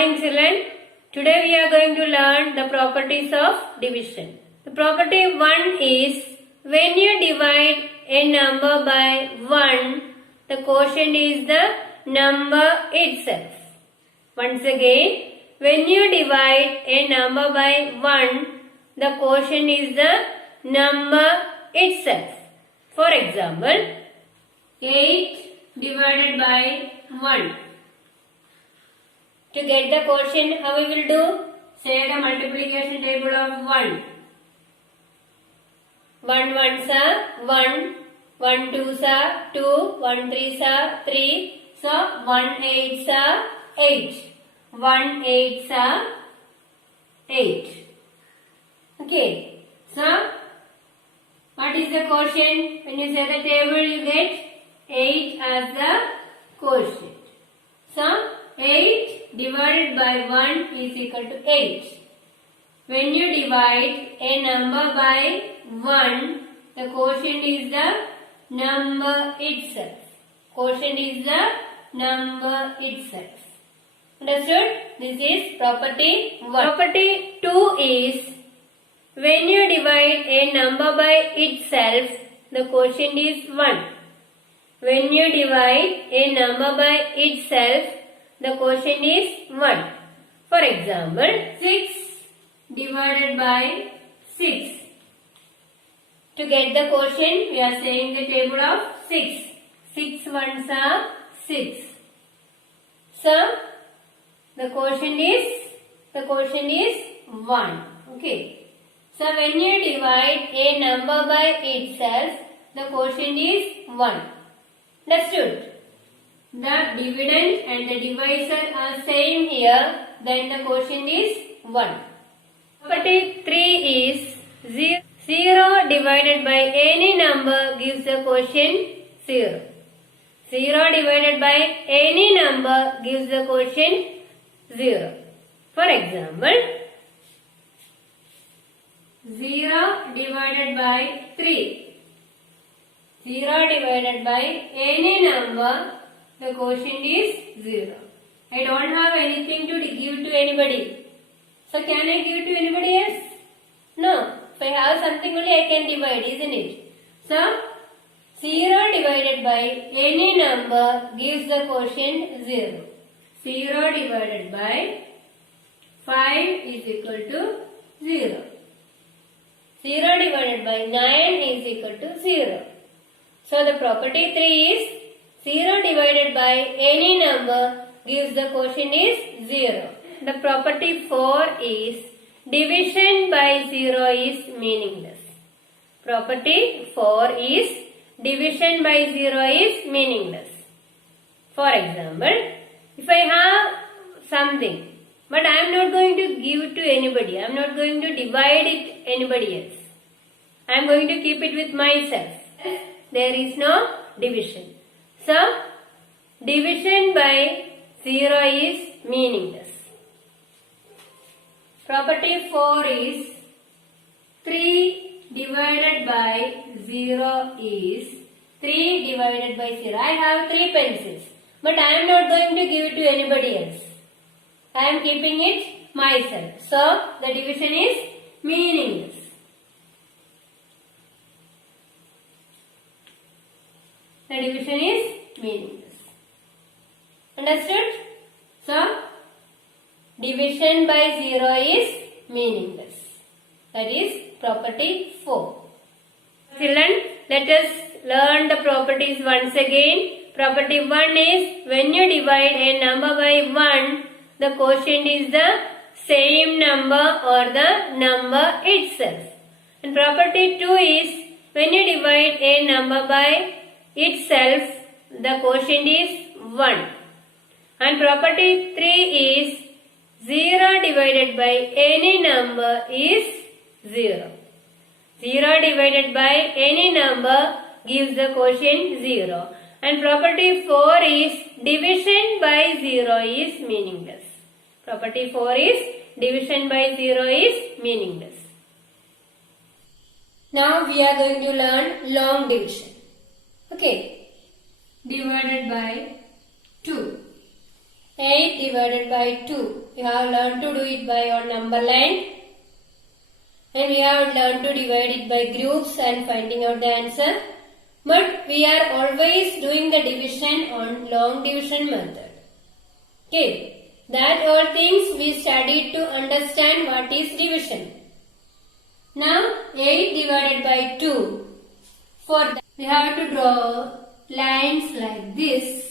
morning, children. Today we are going to learn the properties of division. The property 1 is when you divide a number by 1, the quotient is the number itself. Once again, when you divide a number by 1, the quotient is the number itself. For example, 8 divided by 1. To get the quotient, how we will do? Say the multiplication table of 1. 1 ones are 1, 1 twos are 2, 1 threes are 3. So 1 eights are 8. 1 eights are 8. Okay. So what is the quotient? When you say the table, you get 8 as the quotient. So 8 divided by 1 is equal to 8. When you divide a number by 1, the quotient is the number itself. Quotient is the number itself. Understood? This is property 1. Property 2 is when you divide a number by itself, the quotient is 1. When you divide a number by itself, the quotient is 1. For example, 6 divided by 6. To get the quotient, we are saying the table of 6. 6 ones are 6. So, the quotient is 1. Okay. So, when you divide a number by itself, the quotient is 1. Understood? The dividend and the divisor are same here, then the quotient is 1. Property 3 is 0 divided by any number gives the quotient 0. 0 divided by any number gives the quotient 0. For example, 0 divided by 3. 0 divided by any number, the quotient is 0. I don't have anything to give to anybody. So can I give to anybody else? No. If I have something only I can divide, isn't it? So 0 divided by any number gives the quotient 0. 0 divided by 5 is equal to 0. 0 divided by 9 is equal to 0. So the property 3 is 0 divided by any number gives the quotient is 0. The property 4 is division by 0 is meaningless. Property 4 is division by 0 is meaningless. For example, if I have something, but I am not going to give to anybody, I am not going to divide it anybody else. I am going to keep it with myself. There is no division. So, division by 0 is meaningless. Property 4 is 3 divided by 0 is 3 divided by 0. I have 3 pencils, but I am not going to give it to anybody else. I am keeping it myself. So, the division is meaningless. The division is meaningless. Understood? So, division by 0 is meaningless. That is property 4. Children, let us learn the properties once again. Property 1 is when you divide a number by 1, the quotient is the same number or the number itself. And property 2 is when you divide a number by itself, the quotient is 1. And property 3 is 0 divided by any number is 0. 0 divided by any number gives the quotient 0. And property 4 is division by 0 is meaningless. Property 4 is division by 0 is meaningless. Now we are going to learn long division. Okay. Divided by 2. 8 divided by 2. You have learned to do it by your number line. And we have learned to divide it by groups and finding out the answer. But we are always doing the division on long division method. Okay. That all things we studied to understand what is division. Now 8 divided by 2. For that we have to draw lines like this.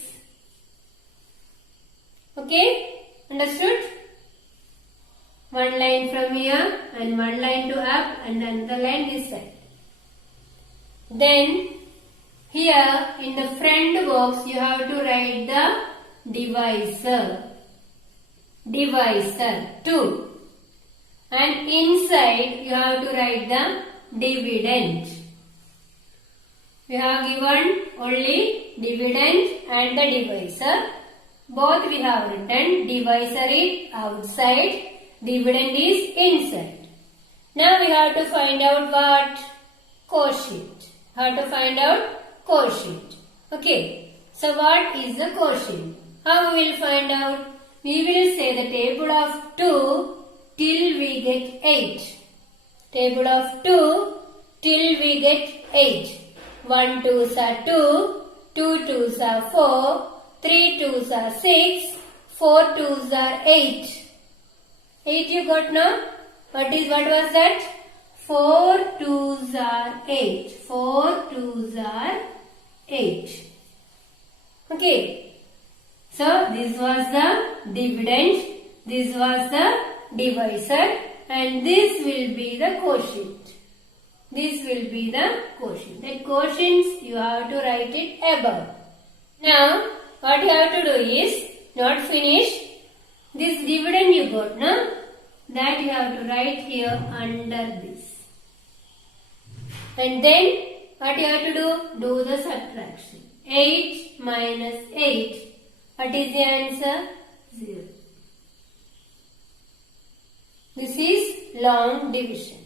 Okay, understood? One line from here and one line to up and another line this side. Then here in the front box you have to write the divisor. Divisor 2. And inside you have to write the dividend. We have given only dividend and the divisor. Both we have written. Divisor is outside, dividend is inside. Now we have to find out what? Quotient. How to find out quotient. Okay. So what is the quotient? How we will find out? We will say the table of 2 till we get 8. Table of 2 till we get 8. 1 2s are 2, 2 2s are 4, 3 2s are 6, 4 2s are 8. 8 you got now? What was that? 4 2s are 8. 4 2s are 8. Okay. So this was the dividend, this was the divisor, and this will be the quotient. This will be the quotient. The quotients you have to write it above. Now what you have to do is, not finish. This dividend you got, no? That you have to write here under this. And then what you have to do? Do the subtraction. 8 minus 8. What is the answer? 0. This is long division.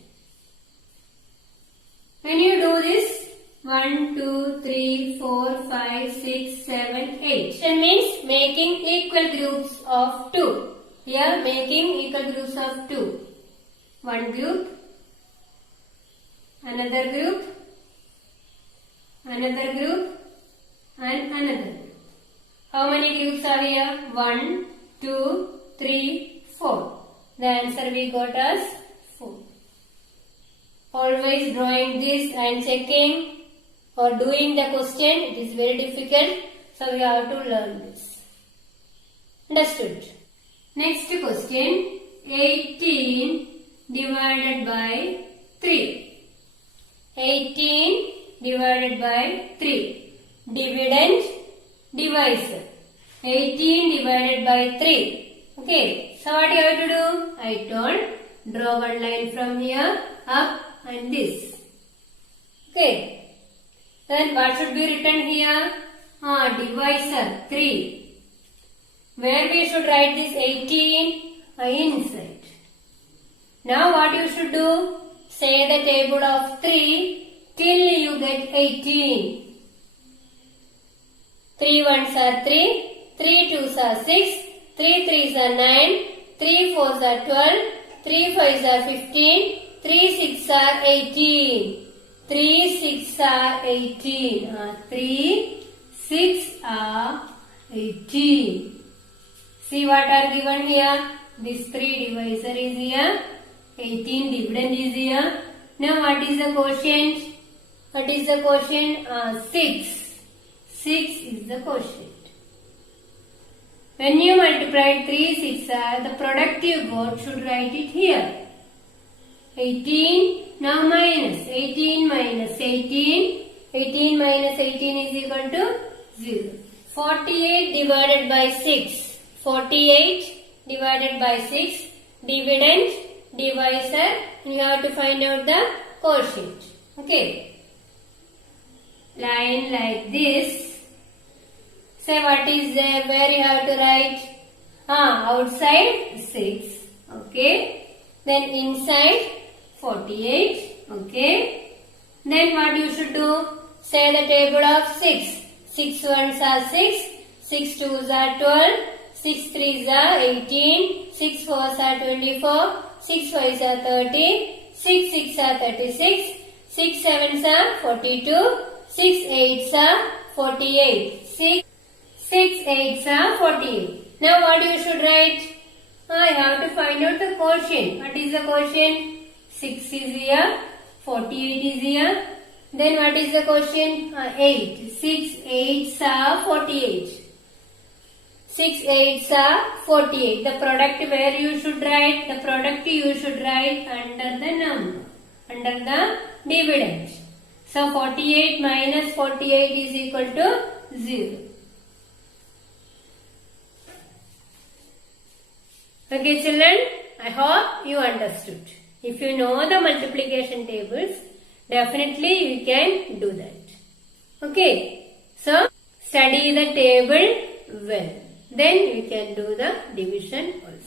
When you do this, 1, 2, 3, 4, 5, 6, 7, 8. That means making equal groups of 2. Here making equal groups of 2. One group, another group, another group, and another group. How many groups are here? 1, 2, 3, 4. The answer we got as 4. Always drawing this and checking or doing the question, it is very difficult. So we have to learn this. Understood? Next question, 18 divided by 3. 18 divided by 3. Dividend, divisor. 18 divided by 3. Okay, so what you have to do? I told, draw one line from here, up and this. Okay, then what should be written here? Divisor 3. Where we should write this 18? Inside. Now what you should do? Say the table of 3 till you get 18. 3 1s are 3, 3 2s are 6, 3 3s are 9, 3 4s are 12, 3 5s are 15, 3 6 are 18. 3 6 are 18. 3 6 are 18. See what are given here? This 3 divisor is here. 18 dividend is here. Now what is the quotient? What is the quotient? 6. 6 is the quotient. When you multiply 3 6, the product you got should write it here. 18. Now minus. 18 minus 18. 18 minus 18 is equal to 0. 48 divided by 6. 48 divided by 6. Dividend, divisor. And you have to find out the quotient. Okay. Line like this. Say what is there, where you have to write? Outside 6. Okay. Then inside 48. Okay. Then what you should do? Say the table of 6. 6 1s are 6. 6 2s are 12. 6 3s are 18, 6 4s are 24, 6 5s are 30, 6 6 are 36, 6 7s are 42, 6 8s are 48, 6 8s are 48. Now what you should write? I have to find out the quotient. What is the quotient? 6 is here, 48 is here. Then what is the quotient? 8. 6 8s are 48. 6 8s are 48. The product where you should write? The product you should write under the number, under the dividend. So 48 minus 48 is equal to 0. Okay children, I hope you understood. If you know the multiplication tables, definitely you can do that. Okay, so study the table well. Then you can do the division also.